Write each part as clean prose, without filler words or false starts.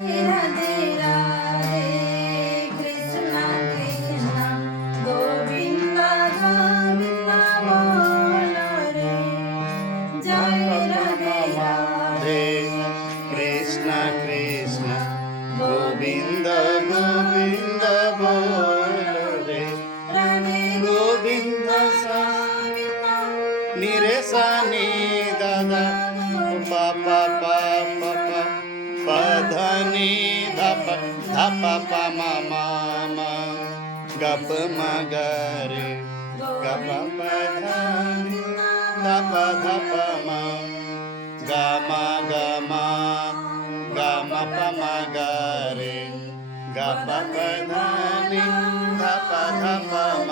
राधे राधे कृष्ण कृष्ण गोविंद गोविंद बोल रे जय राधे राधे कृष्ण कृष्ण गोविंद गोविंद बोल रे राधे गोविंद सा निरे सा नि दादा पा पा पा पा पा पा ध नि ध प ध प प म म म ग प म ग रे ग प प ध नि ध प ध प म ग म ग म ग म प म ग रे ग प प ध नि ध प ध प म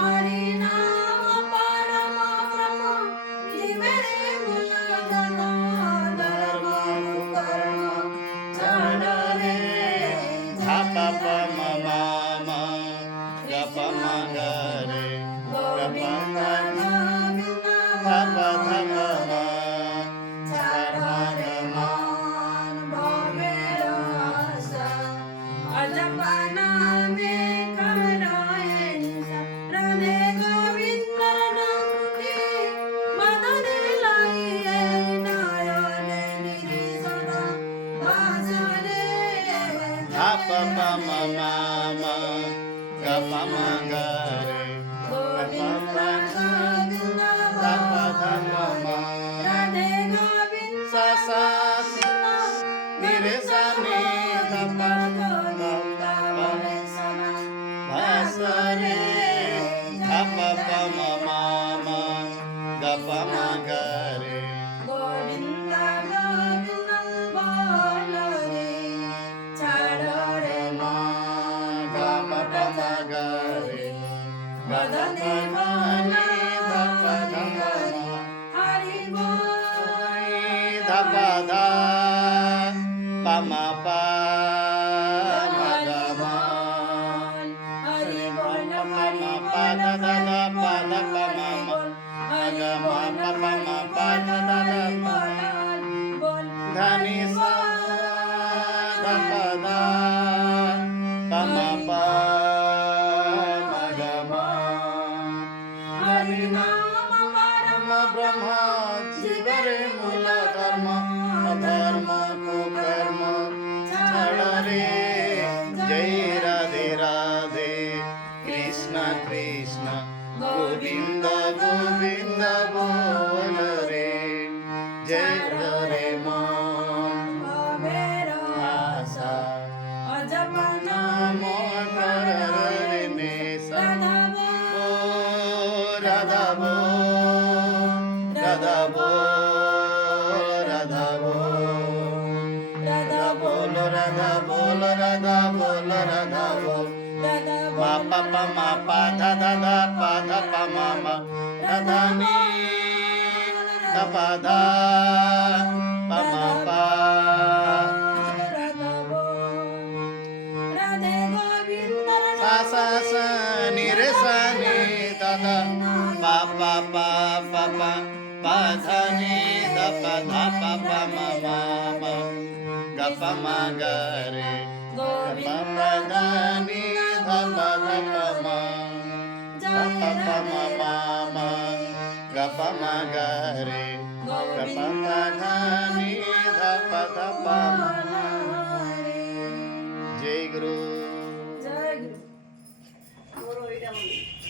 हरि नाम परम ब्रह्म जीवरे मूलधन धर्म कर्म छाड़ रे ध प प म म म ग प म ग रे ग प प ध ध प ध प म ध प प म म म ग प म ग रे ग प प ध ध प ध प म सा सा सी नि रे सा नि ध प ध प भ स रे ध प प म म म ग प म ग रे गोविंद गोविंद बोल रे छाड़ो रे ग म प म ग रे ग ध प ध नि ध प ध प म हरि बोल ध प ध प म प म ग म हरि बोल प म प ध ध ध प ध प म म ग म प प म प ध ध ध प ध नि सा ध प ध प म प म ग म हरि नाम परम ब्रह्म जीव रे मूल धर्म अधर्म कुकर्म छाड़ रे जय राधे राधे कृष्ण कृष्ण गोविंद गोविंद बोल रे जय रे मन आशा नाम कर रे ने सा ओ राधा बो राधा बो राधा बो राधा बोल राधा बोल राधा बोल राधा बोल मा पा पा मा पा धा धा धा पा धा पा मा मा राधा नी धा पा धा पा मा पा सा सा सा नि रे सा नि धा धा पा पा पा पा पा पा धा नि धा पा धा पा पा मा मा मा ग प म ग रे ग प प ध नि धा प ध प म ध प प म म म ग प म ग रे ग प प ध नि धा प ध प म जय गुरु जय गुरु